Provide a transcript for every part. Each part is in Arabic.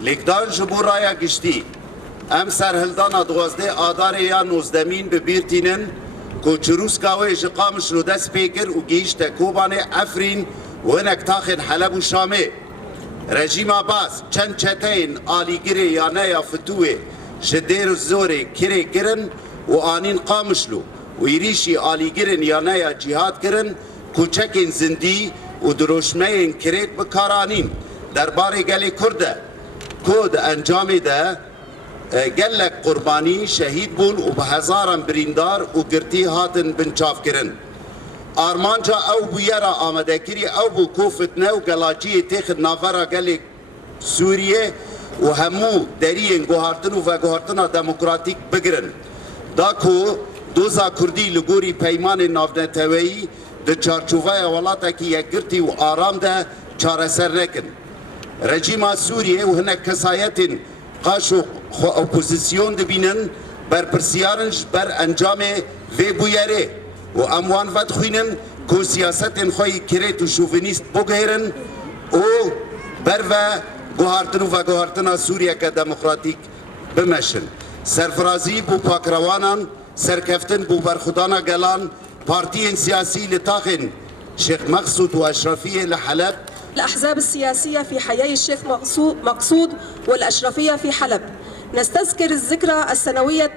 لیکدان جبورaya گشتی ام سرهلدانا دوازده آدار یا نوزدمین ببیرتینن که چروسکاوی جقامش رو دست پیکر و گیشت کوبان افرین و نکتاخن حلب و شامه رژیم عباس چند چتین آلیگیری یا نیا فتوه جدیر زوره کره کرن و آنین قامشلو و ایریشی آلیگیرن یا نیا جهاد کرن کوچکین زندی و دروشمهین کرک بکارانین درباره گلی کرده کود انجام ده گلک قربانی شهید بون و به هزاران بریندار و گرتی هاتن بنچاف کرن آرمانجا او بیارا آمده کری او بو کوفتنه و گلاجی تیخد نافرا گلی سوریه و همو درین گوهارتن و گوهارتنا دموکراتیک بگرن دا کو دوزا کردی لگوری پیمان نافنتوی ده چارچوفای ولاتا کی یک گرتی و آرام ده چارسر نکن رژیم سوریه و هنک کسایتین قاشو اپوزیسیون دبینن بر پرسیارنش بر انجام وی بویره و اموان ود خوینن که سیاستین خوی کریت و شوفینیست بگهرن و بر و گوهارتنا سوریه که دموکراتیک بمشن سرفرازی بو پاکروانان سرکفتن بو برخودانا گلان بارتيين سياسي لطاقن شيخ مقصود وأشرفية لحلب الأحزاب السياسية في حيي الشيخ مقصود والأشرفية في حلب نستذكر الذكرى السنوية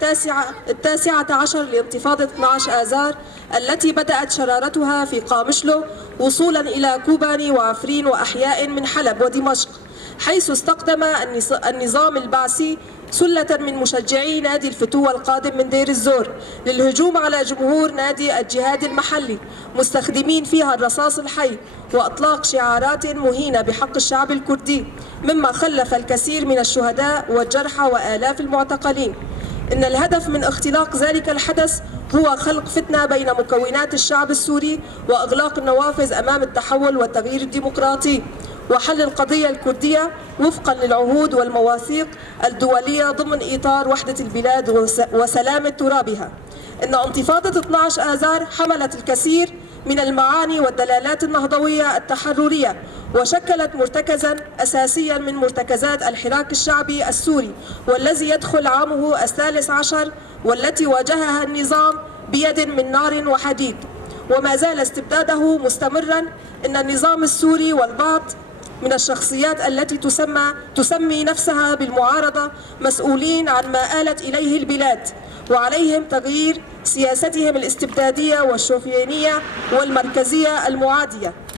التاسعة عشر لانتفاضة 12 آذار التي بدأت شرارتها في قامشلو وصولا إلى كوباني وعفرين وأحياء من حلب ودمشق حيث استقدم النظام البعثي سلة من مشجعي نادي الفتوة القادم من دير الزور للهجوم على جمهور نادي الجهاد المحلي مستخدمين فيها الرصاص الحي وأطلاق شعارات مهينة بحق الشعب الكردي مما خلف الكثير من الشهداء والجرحى وآلاف المعتقلين. إن الهدف من اختلاق ذلك الحدث هو خلق فتنة بين مكونات الشعب السوري وإغلاق النوافذ أمام التحول والتغيير الديمقراطي وحل القضية الكردية وفقا للعهود والمواثيق الدولية ضمن إطار وحدة البلاد وسلامة ترابها. إن انتفاضة 12 آذار حملت الكثير من المعاني والدلالات النهضوية التحررية وشكلت مرتكزا أساسيا من مرتكزات الحراك الشعبي السوري والذي يدخل عامه الثالث عشر والتي واجهها النظام بيد من نار وحديد وما زال استبداده مستمرا. إن النظام السوري والبعض من الشخصيات التي تسمي نفسها بالمعارضة مسؤولين عن ما آلت إليه البلاد وعليهم تغيير سياستهم الاستبدادية والشوفينية والمركزية المعادية.